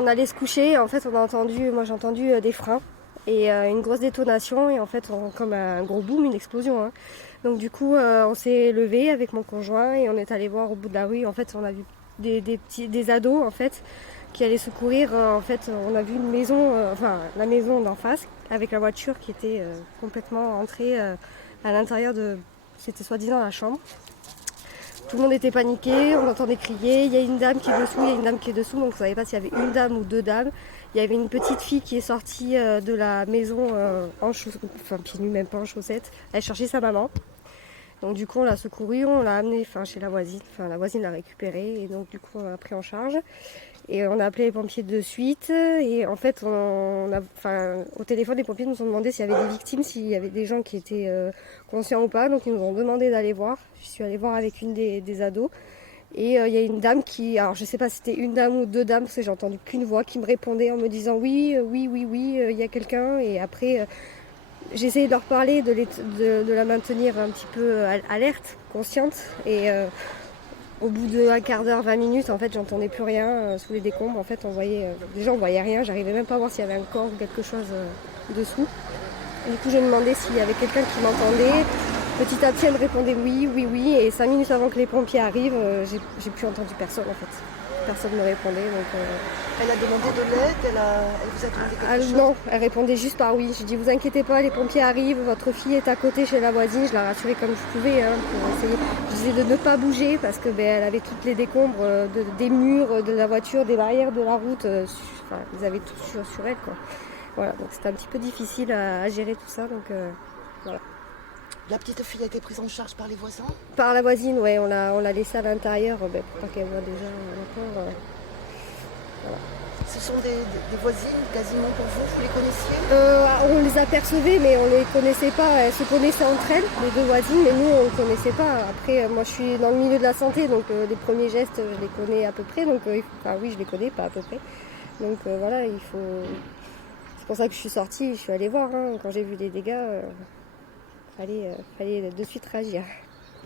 On allait se coucher, en fait moi j'ai entendu des freins et une grosse détonation et en fait comme un gros boom, une explosion. Hein. Donc du coup on s'est levé avec mon conjoint et on est allé voir au bout de la rue. En fait on a vu des ados en fait qui allaient secourir. En fait on a vu une maison, la maison d'en face avec la voiture qui était complètement entrée à l'intérieur de, c'était soi-disant la chambre. Tout le monde était paniqué, on entendait crier, il y a une dame qui est dessous, il y a une dame qui est dessous, donc on ne savait pas s'il y avait une dame ou deux dames. Il y avait une petite fille qui est sortie de la maison pieds nus, même pas en chaussettes. Elle cherchait sa maman. Donc du coup on l'a secourue, on l'a amenée chez la voisine, la voisine l'a récupérée et donc du coup on l'a pris en charge. Et on a appelé les pompiers de suite et en fait au téléphone les pompiers nous ont demandé s'il y avait des victimes, s'il y avait des gens qui étaient conscients ou pas, donc ils nous ont demandé d'aller voir. Je suis allée voir avec une des ados et il y a une dame qui, alors je sais pas si c'était une dame ou deux dames parce que j'ai entendu qu'une voix qui me répondait en me disant oui, il y a quelqu'un et après j'ai essayé de leur parler, de la maintenir un petit peu alerte, consciente et au bout d'un quart d'heure, 20 minutes, en fait, j'entendais plus rien sous les décombres. En fait, déjà, on voyait rien. J'arrivais même pas à voir s'il y avait un corps ou quelque chose dessous. Et du coup, j'ai demandé s'il y avait quelqu'un qui m'entendait. Petit à petit, elle me répondait oui, oui, oui. Et 5 minutes avant que les pompiers arrivent, j'ai plus entendu personne, en fait. Personne ne me répondait. Elle a demandé de l'aide, elle vous a demandé quelque chose? Non, elle répondait juste par oui. J'ai dit, vous inquiétez pas, les pompiers arrivent, votre fille est à côté chez la voisine. Je la rassurais comme je pouvais pour essayer. Je disais de ne pas bouger parce que elle avait toutes les décombres des murs, de la voiture, des barrières de la route. Ils avaient tout sur elle, quoi. Voilà, donc c'était un petit peu difficile à gérer tout ça. Donc voilà. La petite fille a été prise en charge par les voisins? Par la voisine, ouais, on l'a laissée à l'intérieur pour pas qu'elle voit déjà encore. Voilà. Ce sont des voisines quasiment pour vous, vous les connaissiez? On les apercevait mais on les connaissait pas, elles se connaissaient entre elles, les deux voisines, mais nous on ne connaissait pas. Après moi je suis dans le milieu de la santé, donc les premiers gestes je les connais à peu près, donc oui je les connais, pas à peu près. Donc voilà, c'est pour ça que je suis sortie, je suis allée voir, hein. Quand j'ai vu les dégâts, fallait de suite réagir.